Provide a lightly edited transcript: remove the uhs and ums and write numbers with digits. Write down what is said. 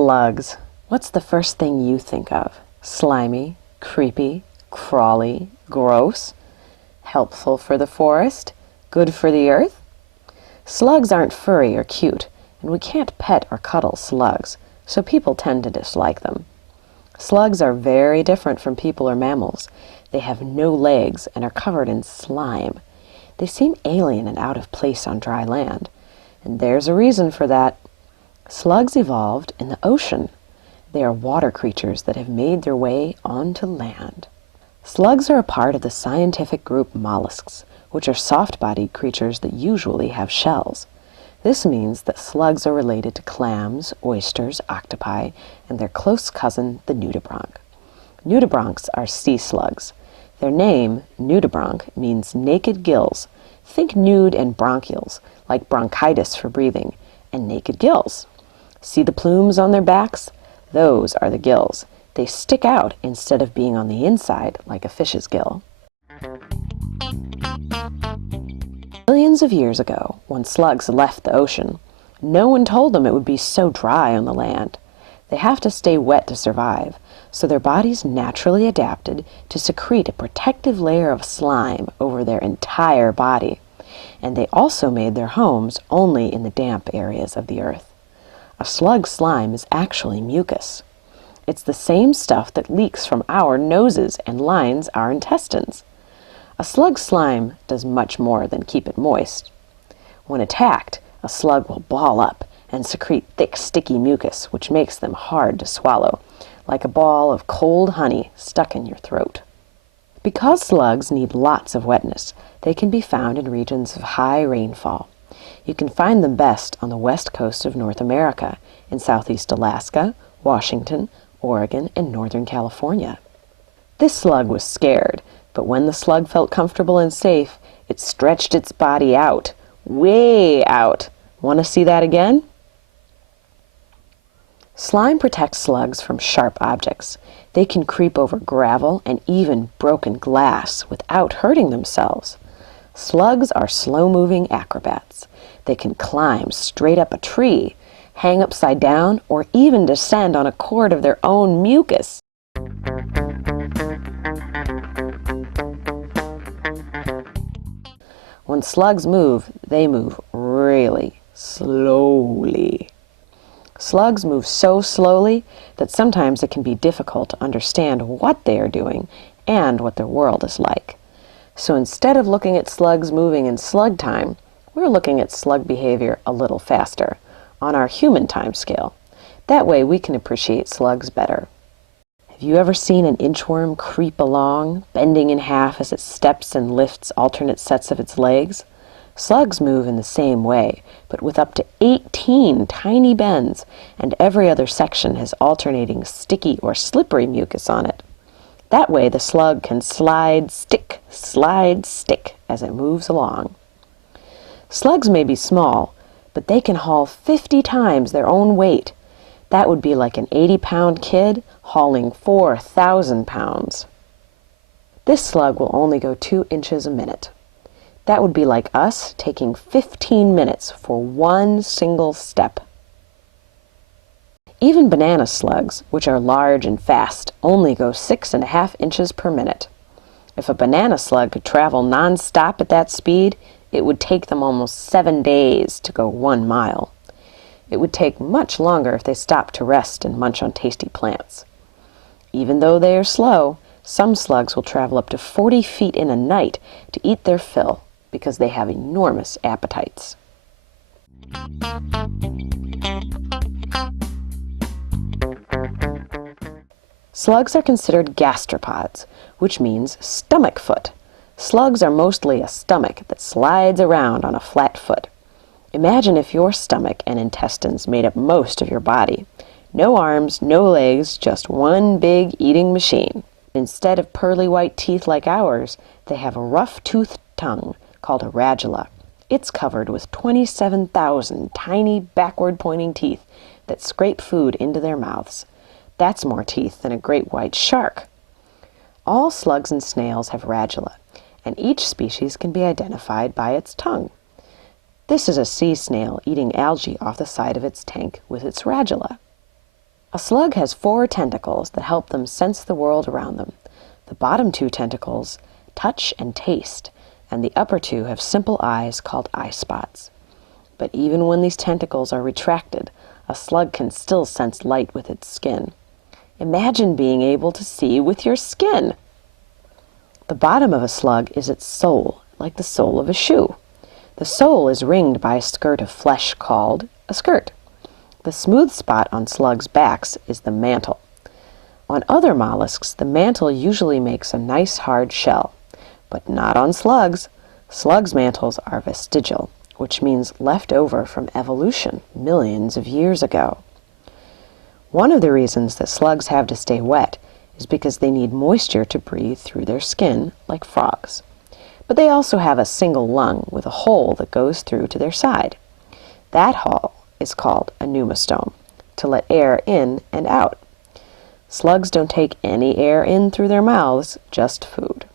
Slugs. What's the first thing you think of? Slimy, creepy, crawly, gross, helpful for the forest, good for the earth? Slugs aren't furry or cute, and we can't pet or cuddle slugs, so people tend to dislike them. Slugs are very different from people or mammals. They have no legs and are covered in slime. They seem alien and out of place on dry land, and there's a reason for that. Slugs evolved in the ocean. They are water creatures that have made their way onto land. Slugs are a part of the scientific group mollusks, which are soft-bodied creatures that usually have shells. This means that slugs are related to clams, oysters, octopi, and their close cousin, the nudibranch. Nudibranchs are sea slugs. Their name, nudibranch, means naked gills. Think nude and bronchioles, like bronchitis for breathing, and naked gills. See the plumes on their backs? Those are the gills. They stick out instead of being on the inside like a fish's gill. Millions of years ago, when slugs left the ocean, no one told them it would be so dry on the land. They have to stay wet to survive, so their bodies naturally adapted to secrete a protective layer of slime over their entire body. And they also made their homes only in the damp areas of the earth. A slug's slime is actually mucus. It's the same stuff that leaks from our noses and lines our intestines. A slug's slime does much more than keep it moist. When attacked, a slug will ball up and secrete thick, sticky mucus, which makes them hard to swallow, like a ball of cold honey stuck in your throat. Because slugs need lots of wetness, they can be found in regions of high rainfall. You can find them best on the west coast of North America, in southeast Alaska, Washington, Oregon, and Northern California. This slug was scared, but when the slug felt comfortable and safe, it stretched its body out, way out. Want to see that again? Slime protects slugs from sharp objects. They can creep over gravel and even broken glass without hurting themselves. Slugs are slow-moving acrobats. They can climb straight up a tree, hang upside down, or even descend on a cord of their own mucus. When slugs move, they move really slowly. Slugs move so slowly that sometimes it can be difficult to understand what they are doing and what their world is like. So instead of looking at slugs moving in slug time, we're looking at slug behavior a little faster, on our human time scale. That way we can appreciate slugs better. Have you ever seen an inchworm creep along, bending in half as it steps and lifts alternate sets of its legs? Slugs move in the same way, but with up to 18 tiny bends, and every other section has alternating sticky or slippery mucus on it. That way the slug can slide, stick, as it moves along. Slugs may be small, but they can haul 50 times their own weight. That would be like an 80-pound kid hauling 4,000 pounds. This slug will only go 2 inches a minute. That would be like us taking 15 minutes for one single step. Even banana slugs, which are large and fast, only go 6.5 inches per minute. If a banana slug could travel non-stop at that speed, it would take them almost 7 days to go 1 mile. It would take much longer if they stopped to rest and munch on tasty plants. Even though they are slow, some slugs will travel up to 40 feet in a night to eat their fill because they have enormous appetites. Slugs are considered gastropods, which means stomach foot. Slugs are mostly a stomach that slides around on a flat foot. Imagine if your stomach and intestines made up most of your body. No arms, no legs, just one big eating machine. Instead of pearly white teeth like ours, they have a rough-toothed tongue called a radula. It's covered with 27,000 tiny backward-pointing teeth that scrape food into their mouths. That's more teeth than a great white shark. All slugs and snails have radula, and each species can be identified by its tongue. This is a sea snail eating algae off the side of its tank with its radula. A slug has 4 tentacles that help them sense the world around them. The bottom 2 tentacles touch and taste, and the upper 2 have simple eyes called eye spots. But even when these tentacles are retracted, a slug can still sense light with its skin. Imagine being able to see with your skin! The bottom of a slug is its sole, like the sole of a shoe. The sole is ringed by a skirt of flesh called a skirt. The smooth spot on slugs' backs is the mantle. On other mollusks, the mantle usually makes a nice hard shell, but not on slugs. Slugs' mantles are vestigial, which means left over from evolution millions of years ago. One of the reasons that slugs have to stay wet is because they need moisture to breathe through their skin, like frogs. But they also have a single lung with a hole that goes through to their side. That hole is called a pneumostome, to let air in and out. Slugs don't take any air in through their mouths, just food.